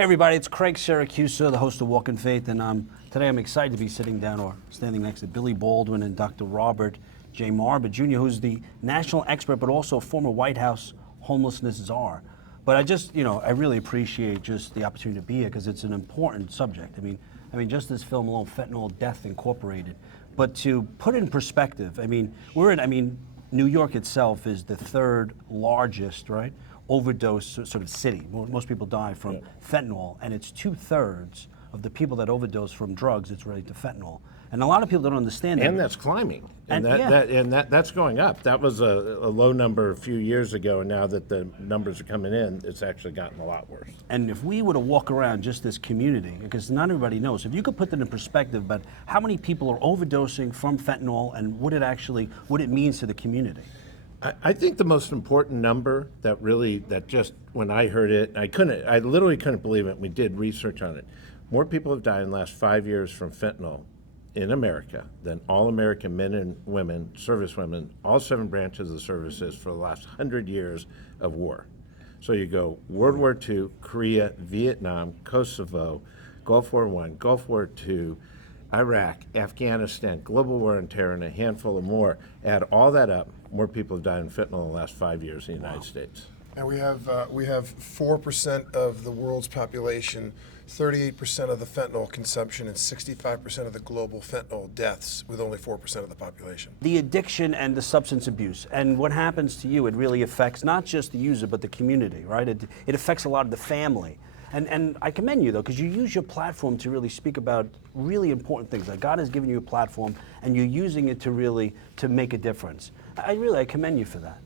Hey everybody, it's Craig Syracusa, the host of Walk in Faith, and today I'm excited to be standing next to Billy Baldwin and Dr. Robert J. Marbut Jr., who's the national expert, but also a former White House homelessness czar. But I really appreciate just the opportunity to be here because it's an important subject. I mean, just this film alone, Fentanyl Death Incorporated. But to put it in perspective, New York itself is the third largest, right, overdose sort of city. Most people die from fentanyl, and it's 2/3 of the people that overdose from drugs, it's related to fentanyl. And a lot of people don't understand that. And that's climbing, and that's going up. That was a low number a few years ago, and now that the numbers are coming in, it's actually gotten a lot worse. And if we were to walk around just this community, because not everybody knows, if you could put that in perspective, but how many people are overdosing from fentanyl and what it means to the community? I think the most important number that just when I heard it, I literally couldn't believe it. We did research on it. More people have died in the last 5 years from fentanyl in America than all American men and women, service women, all 7 branches of the services for the last 100 years of war. So you go World War II, Korea, Vietnam, Kosovo, Gulf War I, Gulf War II, Iraq, Afghanistan, global war on terror, and a handful of more. Add all that up, more people have died in fentanyl in the last 5 years in the United States. And we have 4% of the world's population, 38% of the fentanyl consumption, and 65% of the global fentanyl deaths, with only 4% of the population. The addiction and the substance abuse, and what happens to you, it really affects not just the user, but the community, right? It affects a lot of the family. And I commend you, though, because you use your platform to really speak about really important things. Like God has given you a platform, and you're using it to make a difference. I commend you for that.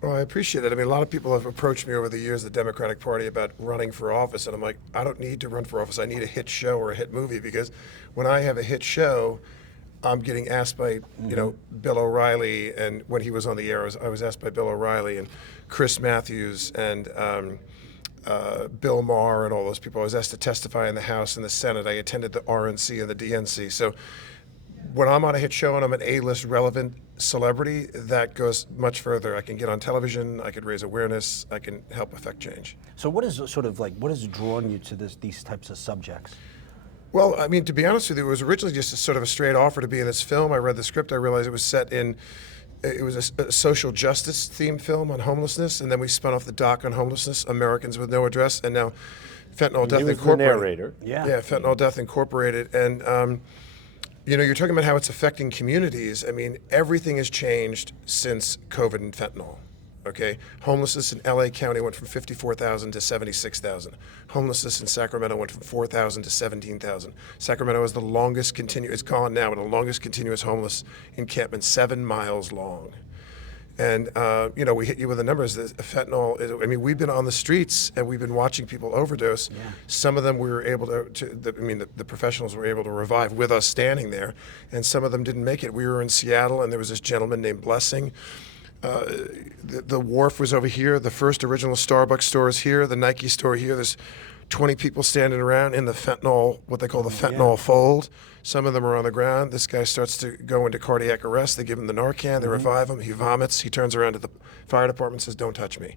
Well, I appreciate that. I mean, a lot of people have approached me over the years, the Democratic Party, about running for office, and I'm like, I don't need to run for office. I need a hit show or a hit movie, because when I have a hit show, I'm getting asked by, Bill O'Reilly, and when he was on the air, I was asked by Bill O'Reilly and Chris Matthews and Bill Maher and all those people. I was asked to testify in the House and the Senate. I attended the RNC and the DNC. So when I'm on a hit show and I'm an A-list relevant celebrity, that goes much further. I can get on television, I could raise awareness, I can help affect change. So what has drawn you to these types of subjects? Well, I mean, to be honest with you, it was originally just a sort of a straight offer to be in this film. I read the script, I realized it was a social justice themed film on homelessness, and then we spun off the doc on homelessness, Americans with No Address, and now Fentanyl Death Incorporated. The narrator. Yeah, Fentanyl Death Incorporated. And you're talking about how it's affecting communities. I mean, everything has changed since COVID and fentanyl. Okay, homelessness in LA County went from 54,000 to 76,000. Homelessness in Sacramento went from 4,000 to 17,000. Sacramento is the longest it's gone now, but the longest continuous homeless encampment, 7 miles long. And we hit you with the numbers. The fentanyl we've been on the streets and we've been watching people overdose. Yeah. Some of them we were able the professionals were able to revive with us standing there, and some of them didn't make it. We were in Seattle, and there was this gentleman named Blessing. The wharf was over here. The first original Starbucks store is here. The Nike store here. There's 20 people standing around in the fentanyl, what they call the fentanyl fold. Some of them are on the ground. This guy starts to go into cardiac arrest. They give him the Narcan. They revive him. He vomits. He turns around to the fire department and says, "Don't touch me.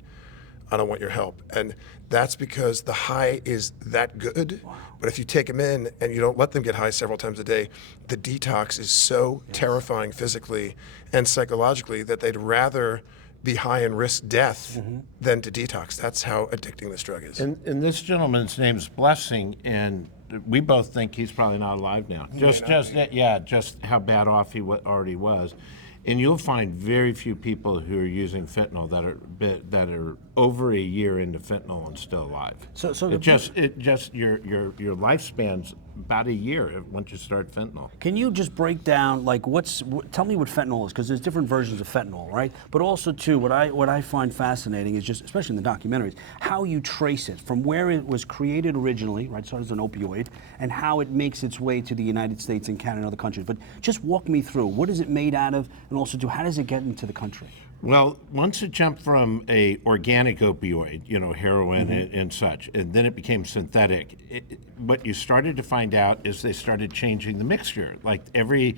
I don't want your help." And that's because the high is that good. Wow. But if you take them in and you don't let them get high several times a day, the detox is so terrifying physically and psychologically that they'd rather be high and risk death than to detox. That's how addicting this drug is. And this gentleman's name's Blessing, and we both think he's probably not alive now. Just how bad off he already was. And you'll find very few people who are using fentanyl that are over a year into fentanyl and still alive. So your lifespan's about a year once you start fentanyl. Can you just break down tell me what fentanyl is, because there's different versions of fentanyl, right? But also too, what I find fascinating is just, especially in the documentaries, how you trace it from where it was created originally, right? So as an opioid, and how it makes its way to the United States and Canada and other countries. But just walk me through, what is it made out of, and also too, how does it get into the country? Well, once it jumped from a organic opioid, heroin and such, and then it became synthetic, what you started to find out is they started changing the mixture. Like every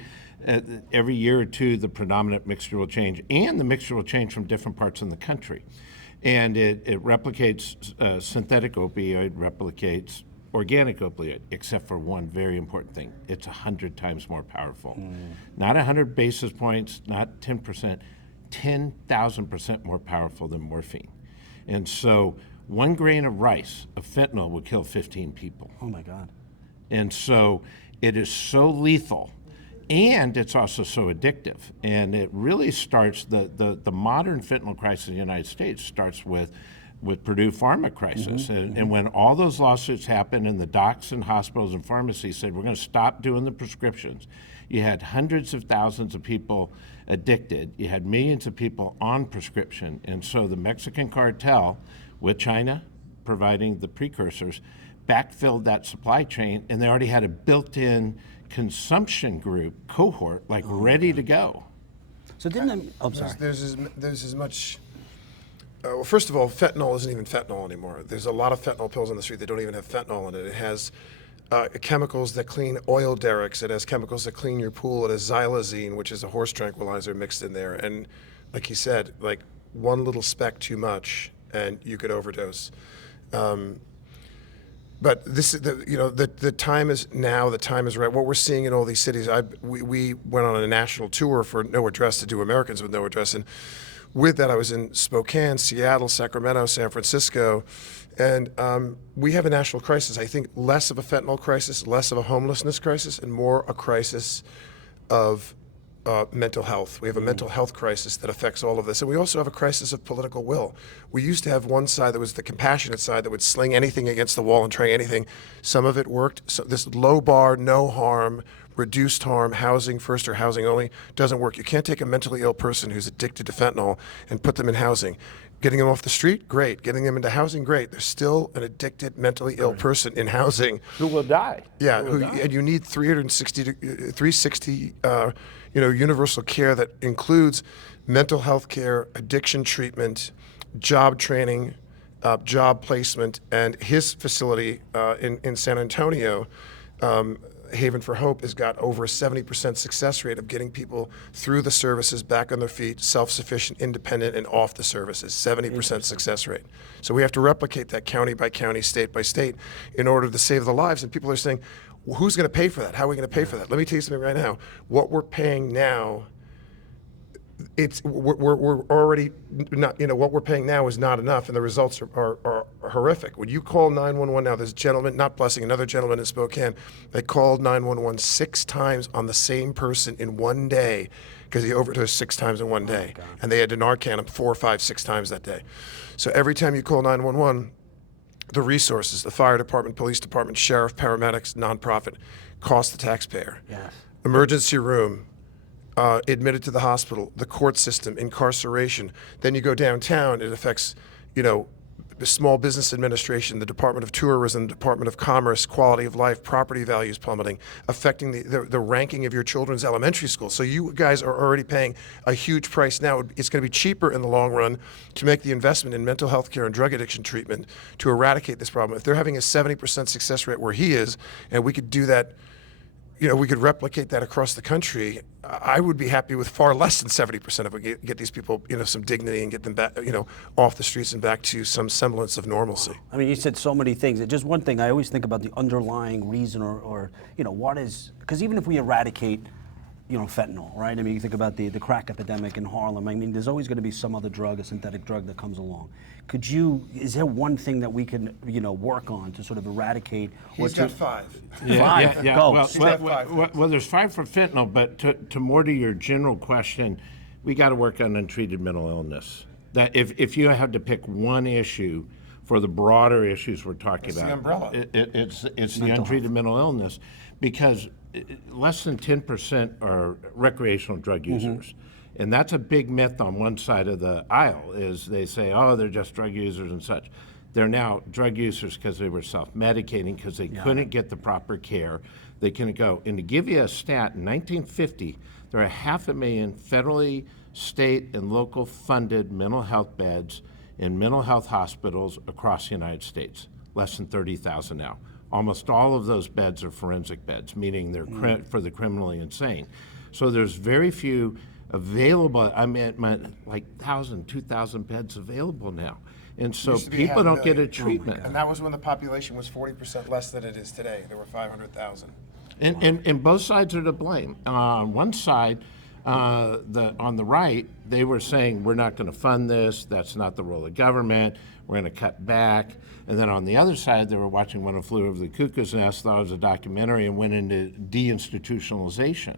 year or two, the predominant mixture will change, and the mixture will change from different parts in the country. And it replicates synthetic opioid, replicates organic opioid, except for one very important thing. It's 100 times more powerful. Not 100 basis points, not 10%, 10,000% more powerful than morphine. And so 1 grain of rice of fentanyl would kill 15 people. Oh my God. And so it is so lethal, and it's also so addictive. And it really starts, the modern fentanyl crisis in the United States starts with Purdue Pharma crisis. And when all those lawsuits happened and the docs and hospitals and pharmacies said, we're going to stop doing the prescriptions, you had hundreds of thousands of people addicted. You had millions of people on prescription. And so the Mexican cartel, with China providing the precursors, backfilled that supply chain, and they already had a built-in consumption group cohort, like ready to go. So didn't I, oh, sorry. There's as much. Well, first of all, fentanyl isn't even fentanyl anymore. There's a lot of fentanyl pills on the street that don't even have fentanyl in it. It has chemicals that clean oil derricks. It has chemicals that clean your pool. It has xylazine, which is a horse tranquilizer mixed in there. And like he said, like one little speck too much, and you could overdose. But this is the time is now. The time is right. What we're seeing in all these cities. We went on a national tour for No Address to do Americans with No Address, and with that I was in Spokane, Seattle, Sacramento, San Francisco, and we have a national crisis. I think less of a fentanyl crisis, less of a homelessness crisis, and more a crisis of mental health. We have a mental health crisis that affects all of this. And we also have a crisis of political will. We used to have one side that was the compassionate side that would sling anything against the wall and try anything. Some of it worked. So this low bar, no harm, reduced harm, housing first or housing only doesn't work. You can't take a mentally ill person who's addicted to fentanyl and put them in housing. Getting them off the street, great. Getting them into housing, great. There's still an addicted, mentally ill person in housing. Who will die. Yeah, and you need 360 universal care that includes mental health care, addiction treatment, job training, job placement, and his facility in San Antonio, Haven for Hope, has got over a 70% success rate of getting people through the services, back on their feet, self-sufficient, independent, and off the services. 70% success rate. So we have to replicate that county by county, state by state, in order to save the lives. And people are saying, well, who's going to pay for that? How are we going to pay for that? Let me tell you something right now. What we're paying now, we're already not, what we're paying now is not enough, and the results are horrific. When you call 911 now, there's a gentleman, not Blessing, another gentleman in Spokane, they called 911 6 times on the same person in one day because he overdosed 6 times in one day, and they had to Narcan him 4, 5, 6 times that day. So every time you call 911, the resources, the fire department, police department, sheriff, paramedics, nonprofit, cost the taxpayer. Yes. Emergency room, admitted to the hospital, the court system, incarceration. Then you go downtown, it affects, the Small Business Administration, the Department of Tourism, the Department of Commerce, quality of life, property values plummeting, affecting the ranking of your children's elementary school. So you guys are already paying a huge price now. It's going to be cheaper in the long run to make the investment in mental health care and drug addiction treatment to eradicate this problem. If they're having a 70% success rate where he is, and we could do that, we could replicate that across the country, I would be happy with far less than 70% if we get these people, some dignity and get them back, off the streets and back to some semblance of normalcy. I mean, you said so many things. Just one thing, I always think about the underlying reason or what is, because even if we eradicate, fentanyl, right? I mean, you think about the crack epidemic in Harlem. I mean, there's always going to be some other drug, a synthetic drug that comes along. Is there one thing that we can, work on to sort of eradicate? He's got 5. Five. Go. Well, there's 5 for fentanyl, but to more to your general question, we got to work on untreated mental illness. That if you had to pick one issue for the broader issues we're talking about, the umbrella. It's the untreated mental illness, because less than 10% are recreational drug users. And that's a big myth on one side of the aisle, is they say, oh, they're just drug users and such. They're now drug users because they were self-medicating, because they couldn't get the proper care. They couldn't go. And to give you a stat, in 1950, there are 500,000 federally, state, and local funded mental health beds in mental health hospitals across the United States. Less than 30,000 now. Almost all of those beds are forensic beds, meaning they're for the criminally insane. So there's very few available. I mean, like 1,000, 2,000 beds available now. And so Used to be people half a don't get a million. treatment. And that was when the population was 40% less than it is today. There were 500,000. And both sides are to blame. On one side, on the right, they were saying, we're not going to fund this. That's not the role of government. We're going to cut back. And then on the other side, they were watching When It Flew Over the Cuckoo's Nest, thought it was a documentary, and went into deinstitutionalization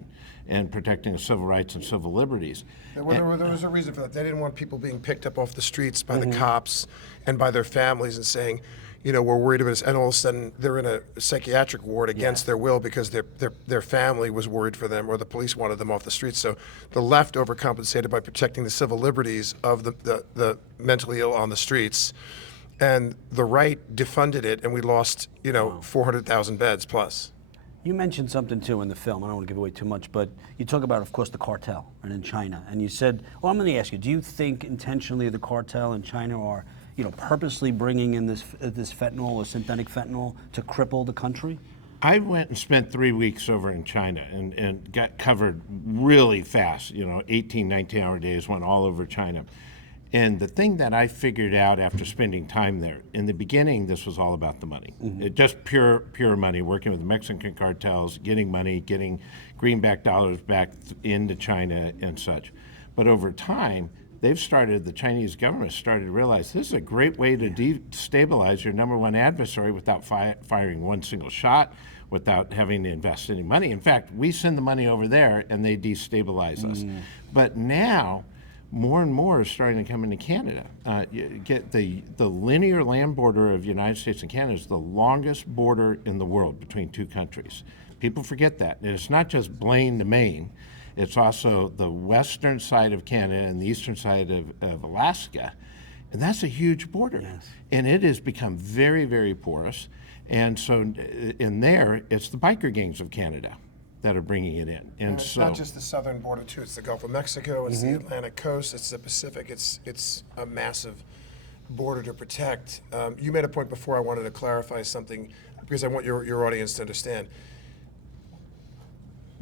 and protecting of civil rights and civil liberties. There was a reason for that. They didn't want people being picked up off the streets by the cops and by their families and saying, you know, we're worried about this, and all of a sudden they're in a psychiatric ward against their will because their family was worried for them or the police wanted them off the streets. So the left overcompensated by protecting the civil liberties of the mentally ill on the streets, and the right defunded it, and we lost, you know, 400,000 beds plus. You mentioned something too in the film. I don't want to give away too much, but you talk about, of course, the cartel and in China, and you said, well, I'm going to ask you, do you think intentionally the cartel in China are, you know, purposely bringing in this fentanyl or synthetic fentanyl to cripple the country? I went and spent 3 weeks over in China and got covered really fast, you know, 18, 19-hour days, went all over China. And the thing that I figured out after spending time there, in the beginning, this was all about the money. It just pure money, working with the Mexican cartels, getting money, getting greenback dollars back into China and such. But over time, the Chinese government started to realize this is a great way to destabilize your number one adversary without firing one single shot, without having to invest any money. In fact, we send the money over there and they destabilize us. But now, more and more is starting to come into Canada. You get the linear land border of the United States and Canada is the longest border in the world between two countries. People forget that. And it's not just Blaine to Maine. It's also the western side of Canada and the eastern side of Alaska. And that's a huge border. Yes. And it has become very, very porous. And so in there, it's the biker gangs of Canada that are bringing it in. And It's so not just the southern border too. It's the Gulf of Mexico. It's the Atlantic coast. It's the Pacific. It's a massive border to protect. You made a point before. I wanted to clarify something because I want your audience to understand.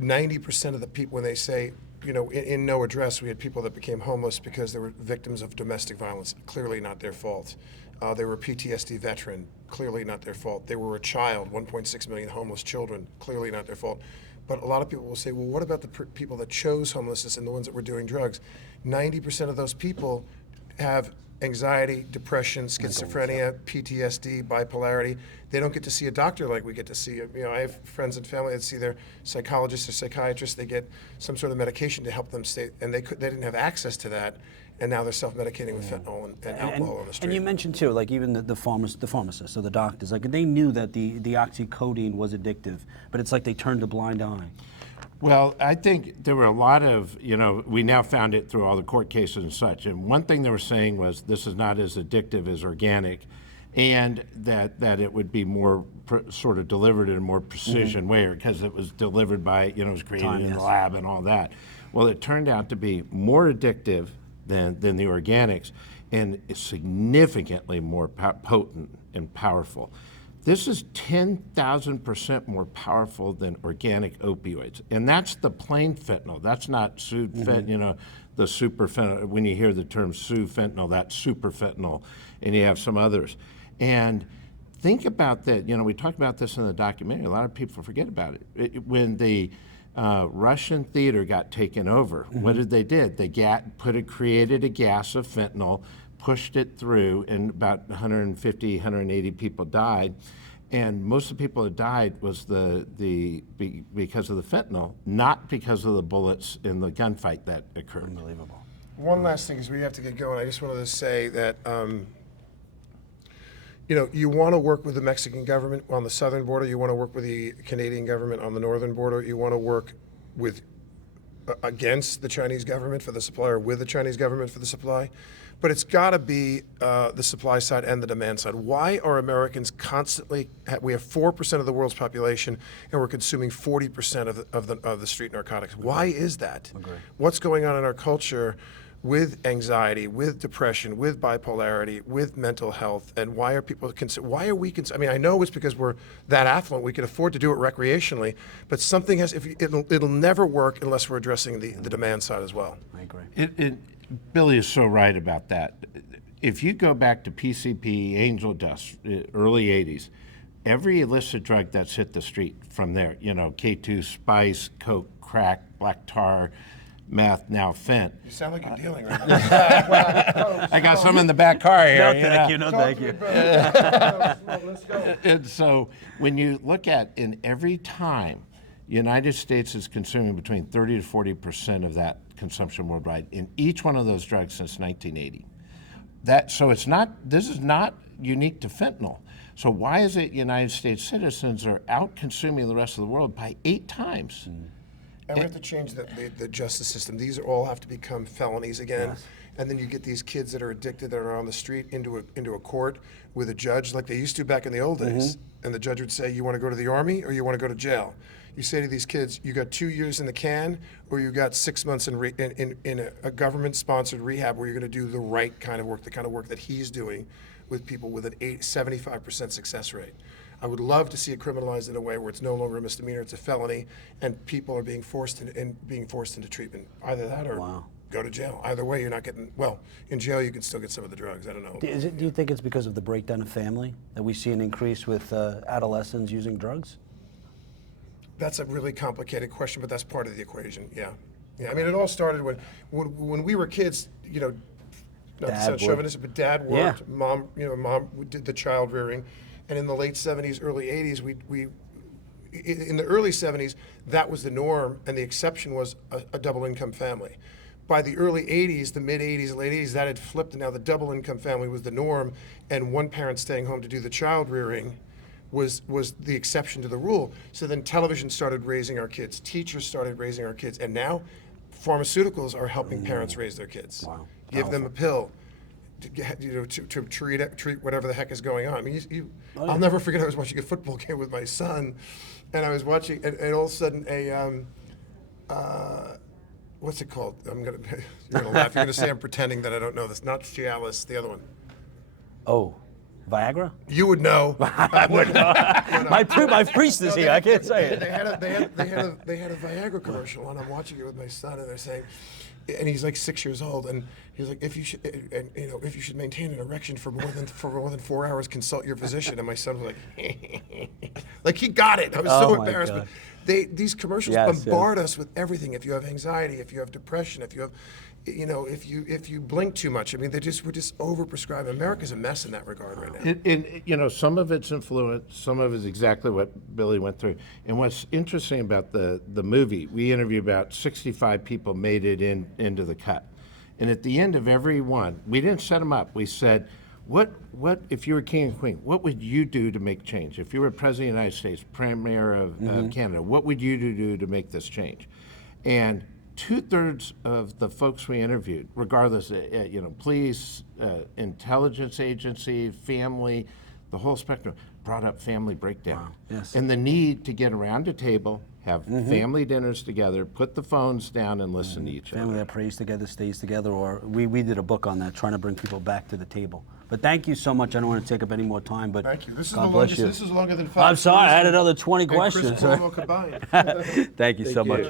90% of the people, when they say, you know, in No Address, we had people that became homeless because they were victims of domestic violence. Clearly not their fault. They were a PTSD veteran. Clearly not their fault. They were a child. 1.6 million homeless children. Clearly not their fault. But a lot of people will say, well, what about the people that chose homelessness and the ones that were doing drugs? 90% of those people have anxiety, depression, schizophrenia, PTSD, bipolarity. They don't get to see a doctor like we get to see. You know, I have friends and family that see their psychologist or psychiatrist. They get some sort of medication to help them stay, and they didn't have access to that, and now they're self-medicating with fentanyl and alcohol on the street. And you mentioned too, like even the pharmacists or the doctors, like they knew that the oxycodone was addictive, but it's like they turned a blind eye. Well, I think there were a lot of, you know, we now found it through all the court cases and such. And one thing they were saying was this is not as addictive as organic, and that it would be more sort of delivered in a more precision way because it was delivered by, you know, it was created in the lab and all that. Well, it turned out to be more addictive than the organics and significantly more potent and powerful. This is 10,000% more powerful than organic opioids. And that's the plain fentanyl. That's not you know, the super fentanyl. When you hear the term fentanyl, that's super fentanyl, and you have some others. And think about that. You know, we talked about this in the documentary. A lot of people forget about it. When the Russian theater got taken over, what did they do? They created a gas of fentanyl, pushed it through, and about 150, 180 people died. And most of the people that died was because of the fentanyl, not because of the bullets in the gunfight that occurred. Unbelievable. One last thing, because we have to get going. I just wanted to say that, you know, you want to work with the Mexican government on the southern border. You want to work with the Canadian government on the northern border. You want to work with against the Chinese government for the supply or with the Chinese government for the supply. But it's got to be the supply side and the demand side. Why are Americans constantly? We have 4% of the world's population, and we're consuming 40% of the street narcotics. Why is that? What's going on in our culture with anxiety, with depression, with bipolarity, with mental health, and why are people why are we I mean, I know it's because we're that affluent, we can afford to do it recreationally, but something has, it'll never work unless we're addressing the demand side as well. I agree. Billy is so right about that. If you go back to PCP, angel dust, early 80s, every illicit drug that's hit the street from there, you know, K2, spice, coke, crack, black tar, meth, now fent. You sound like you're dealing right now. I got some in the back car here. No, thank you. No, thank you. Let's go. And so when you look at in every time, United States is consuming between 30 to 40% of that consumption worldwide in each one of those drugs since 1980. So this is not unique to fentanyl. So why is it United States citizens are out consuming the rest of the world by 8 times? And we have to change the justice system. These all have to become felonies again. Yes. And then you get these kids that are addicted that are on the street into a court with a judge like they used to back in the old days. And the judge would say, you want to go to the Army or you want to go to jail? You say to these kids, you got 2 years in the can or you got 6 months in a government-sponsored rehab where you're going to do the right kind of work, the kind of work that he's doing with people with an 75% success rate. I would love to see it criminalized in a way where it's no longer a misdemeanor, it's a felony, and people are being forced into treatment. Either that or go to jail. Either way, you're not getting, well, in jail you can still get some of the drugs. I don't know. Do you think it's because of the breakdown of family that we see an increase with adolescents using drugs? That's a really complicated question, but that's part of the equation. Yeah. I mean, it all started when we were kids. You know, not to sound chauvinistic, but Dad worked. Yeah. Mom did the child rearing, and in the late '70s, early '80s, in the early '70s, that was the norm, and the exception was a double income family. By the early '80s, the mid '80s, late '80s, that had flipped, and now the double income family was the norm, and one parent staying home to do the child rearing was the exception to the rule. So then television started raising our kids, teachers started raising our kids, and now pharmaceuticals are helping parents raise their kids. Wow. Give them a pill to treat whatever the heck is going on. I mean, I'll never forget, I was watching a football game with my son, and I was watching, and all of a sudden what's it called? You're gonna laugh. You're gonna say I'm pretending that I don't know this. Not Cialis, the other one. Oh, Viagra? You would know. I would know. My priest is here. I can't say it. They had a Viagra commercial, and I'm watching it with my son, and they're saying, and he's like 6 years old, and he's like, if you should maintain an erection for more than 4 hours, consult your physician. And my son was like, like he got it. I was so embarrassed. God. But these commercials bombard us with everything. If you have anxiety, if you have depression, if you have, if you blink too much, I mean, we're just overprescribed. America's a mess in that regard right now. And some of it's influence, some of it's exactly what Billy went through. And what's interesting about the movie, we interviewed about 65 people made it into the cut. And at the end of every one, we didn't set them up. We said, what if you were king and queen, what would you do to make change? If you were president of the United States, premier of Canada, what would you do to make this change? And 2/3 of the folks we interviewed, regardless, police, intelligence agency, family, the whole spectrum, brought up family breakdown. Wow. Yes. And the need to get around a table, have family dinners together, put the phones down and listen to each other. Family that prays together stays together, or we did a book on that, trying to bring people back to the table. But thank you so much. I don't want to take up any more time, but Thank you. This is God the bless longest. you. This is longer than 5. I'm sorry, I had another 20 and Chris questions. Cuomo combined. Thank you so much.